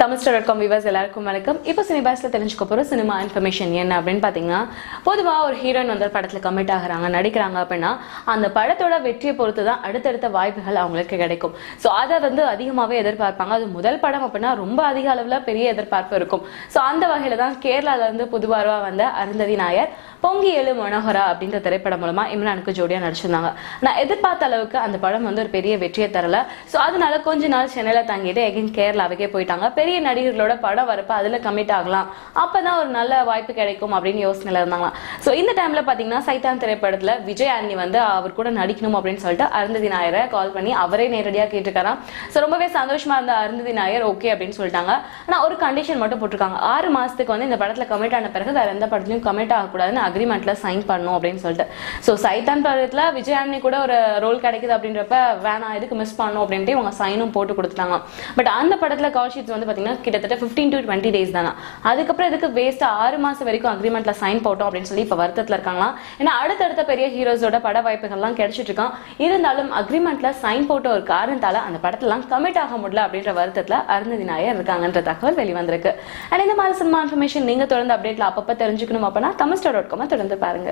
தமிழ்ஸ்டார்.com viewers எல்லாருக்கும் வணக்கம். இப்போ சினிபாஸ்ல தெரிஞ்சுக்க போற சினிமா இன்ஃபர்மேஷன் என்ன அப்படின்னு பாத்தீங்கன்னா, பொதுவா ஒரு ஹீரோயின் வந்து படத்துல கமிட் ஆகுறாங்க, நடிக்கிறாங்க அப்படின்னா அந்த படத்தோட வெற்றியை பொறுத்து தான் அடுத்தடுத்த வாய்ப்புகள் அவங்களுக்கு கிடைக்கும். ஸோ அதை வந்து அதிகமாகவே எதிர்பார்ப்பாங்க. அது முதல் படம் அப்படின்னா ரொம்ப அதிக அளவில் பெரிய எதிர்பார்ப்பு இருக்கும். ஸோ அந்த வகையில தான் கேரளால இருந்து புதுவாரவா வந்த அருந்ததி நாயர் பொங்கி எழு மனோகரா அப்படின்ற திரைப்படம் மூலமா இம்ரானுக்கு ஜோடியா நடிச்சிருந்தாங்க. நான் எதிர்பார்த்த அளவுக்கு அந்த படம் வந்து ஒரு பெரிய வெற்றியை தரல. ஸோ அதனால கொஞ்ச நாள் சென்னையில தங்கிட்டு எகைன் கேரளாவுக்கே போயிட்டாங்க. பெரிய நடிகர்களோட படம் வரப்ப அதுல கமிட் ஆகலாம், அப்பதான் ஒரு நல்ல வாய்ப்பு கிடைக்கும் அப்படின்னு யோசனையில இருந்தாங்களாம். ஸோ இந்த டைம்ல பாத்தீங்கன்னா சைத்தான் திரைப்படத்துல விஜய் ஆண்டனி வந்து அவர் கூட நடிக்கணும் அப்படின்னு சொல்லிட்டு அருந்ததி நாயரை கால் பண்ணி அவரே நேரடியா கேட்டிருக்காராம். ஸோ ரொம்பவே சந்தோஷமா இருந்த அருந்ததி நாயர் ஓகே அப்படின்னு சொல்லிட்டாங்க. ஆனா ஒரு கண்டிஷன் மட்டும் போட்டிருக்காங்க, 6 மாசத்துக்கு வந்து இந்த படத்துல கமிட் ஆன பிறகு வேற எந்த படத்துலயும் கமிட் ஆகக்கூடாதுன்னு அக்ரிமெண்ட்ல சைன் பண்ணும் அப்படின்னு சொல்லிட்டு. ஸோ சைத்தான் படத்துல விஜய் ஆண்டனி கூட ஒரு ரோல் கிடைக்குது அப்படின்றப்ப வேணாம் எதுக்கு மிஸ் பண்ணும் அப்படின்ட்டு இவங்க சைனும் போட்டு கொடுத்துட்டாங்க. பட் அந்த படத்துல கால் ஷீட்ஸ் வந்து பாத்தீங்கன்னா கிட்டத்தட்ட 15 to 20 days தானா. அதுக்கப்புறம் இதுக்கு வேஸ்ட் 6 மாசம் வரைக்கும் அக்ரிமெண்ட்ல சைன் போட்டோம் அப்படின்னு சொல்லி இப்ப வருத்தத்துல இருக்காங்களாம். ஏன்னா அடுத்தடுத்த பெரிய ஹீரோஸோட பட வாய்ப்புகள்லாம் கிடைச்சிட்டு இருக்கான். இருந்தாலும் அக்ரிமெண்ட்ல சைன் போட்ட ஒரு காரணத்தால அந்த படத்தெல்லாம் கமிட் ஆக முடியல அப்படின்ற வருத்தத்துல அருந்ததி நாயர் இருக்காங்கன்ற தகவல் வெளிவந்திருக்கு. அண்ட் இந்த மாதிரி சினிமா இன்ஃபர்மேஷன் நீங்க தொடர்ந்து அப்டேட்ல அப்பப்ப தெரிஞ்சுக்கணும் அப்படின்னா தமிழ்ஸ்டார்.com தொடர்ந்து பாருங்க.